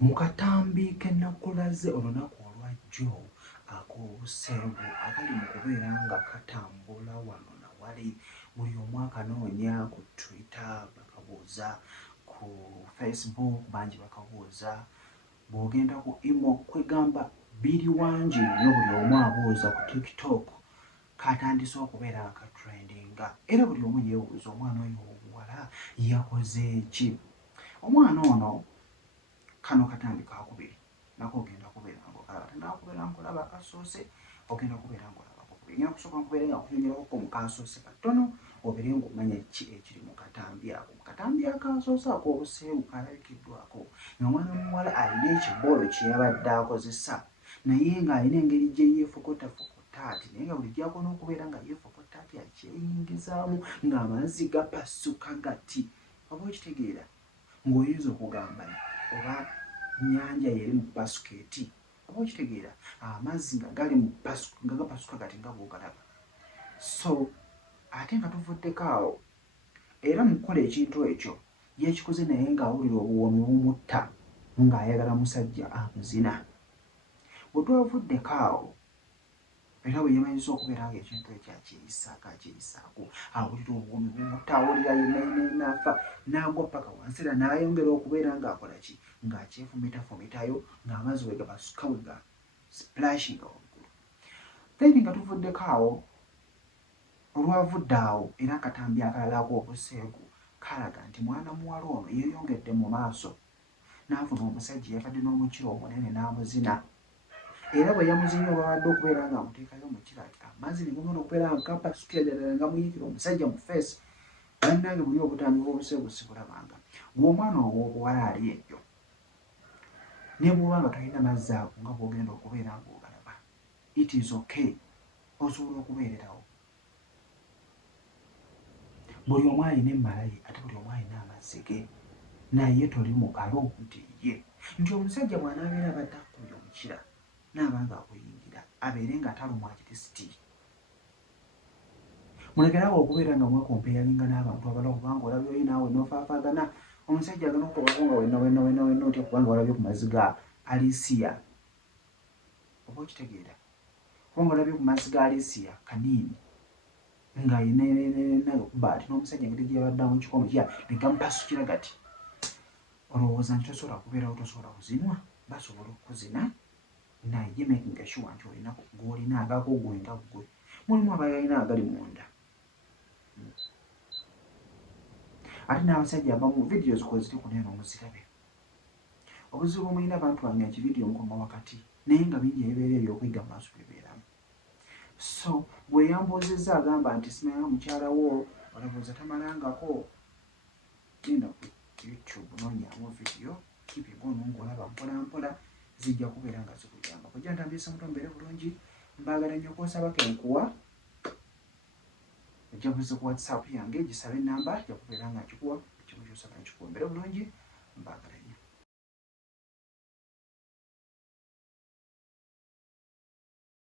Mukatambi kenakulaze olunaku olwajjo ak'obusengu akali mu kubeera nga katambula wano na wali, buli omu akanoonya ku Twitter bakabuuza, ku Facebook bangi bakabuuza, bw'ogenda ku imo kwegamba biri wangi nnyo, buli omu abuuza, ku TikTok katandise okubeera nga katrendinga era buli omu yeebuuza omwana oyo obuwala yakoze ki? Omwana ono kano katambi kakubiri nako ogenda kubeera ng'okalaba, tandika kubeera ng'olaba akasoose, ogenda kubeera ng'olaba akokubiri, ngenda kusooka nkubeere nga nkunyonyerako mu kasoose katono obeere ng'omanya ki ekiri mu katambi ako. Mu katambi akasoose ak'obuseegu kalabikiddwako ng'omwana omuwala alina ekiboolo kye yabadde akozesa naye ng'alina engeri gye yeefokotafokota ati, naye nga buli gy'akona okubeera nga yeefokota ati akyeyingizaamu ng'amazzi gapasuka gati. Oba okitegeera ng'oyinza okugamba oba nnyanja yeri mu basuketi, oba okitegeera amazzi nga gali mu nga gapasuka gati nga bw'ogalaba. So ate nga tuvuddeko awo era mu kukola ekintu ekyo yeekikoze naye ng'awulira obuwoomi bumutta ng'ayagala musajja amuzina. Bwe twavuddeko awo era bwe yeemanyiza okubeera ng'ekintu ekyo akyeyisaako, awulira obuwoomi bumutta, awulira yennafa n'agwa paka wansi era n'ayongera okubeera ng'akola ki? Ng'akyefumita-fumitayo ng'amazzi bwe gabasuka bwe ga splashinga waggulu. Then nga tuvuddeko awo, olwavudde awo era akatambi akalala ak'obuseegu kalaga nti mwana muwala ono yeeyongedde mu maaso n'afuna omusajja eyabadde n'omukira omunene n'amuzina. Era bwe yamuzinye olwabadde okubeera ng'amuteekayo omukira ati amazzi ne gagenda okubeera nga gapasukira ddala nga muyiikira omusajja mu feesi, bannange buli obutambi bw'obuseegu sibulabanga. Ng'omwana ow'obuwala ali eyo ne bw'oba nga tolina mazzi ago nga bw'ogenda okubeera ng'ogalaba, it is okay, osobola okubeererawo. Buli omu alina emmala ye ate buli omu alina amazzi ge, naye toli mukalu nti ye nti omusajja bw'anaabeera abadde akubye omukira n'aba ng'akuyingira abeere nga talumwa kirisiti. Mulekerawo okubeera nga mwekompeyalinga n'abantu abalala kubanga olabye oli naawe n'ofaafaagana. Omusajja agenda okukobako nga wenna otya kubanga olabye ku mazzi ga Alisia, oba okitegeera, kubanga olabye ku mazzi ga Alisia kaniini ng'ayina okuba ati n'omusajja engeri gye yabaddamu ekikomo kya ne gamupasukira gati. Olowooza nti tosobola kubeerawo, tosobola kuzinwa? Basobola okuzina naye ye making sure nti olina g'olina agako gwe nga ggwe. Mulimu abalina agali munda. Ate n'abasajja abamu videos kwe ziri ku neno muzirabe. Obuzibu omulina abantu bange ekividiyo nkoma wakati naye nga bingi ebibeera eby'okuyigga mu maaso bibeeramu. So bwe yambuuzizza agamba nti simanya mukyala wo olowooza tamalangako, genda ku YouTube noonyaamu vidiyo kipigono ng'olaba mpola mpola zijja kubeera nga zikuyamba. Kujja ntambisa muto mbeere bulungi, mbaagala nnyo kwosaba kenkuwa ojja kuza ku WhatsApp yange gisabe ennamba ojja kubeera nga nkikuwa, ekimu ky'osaba nkikuwa. Mbeere bulungi, mbaagala nnyo.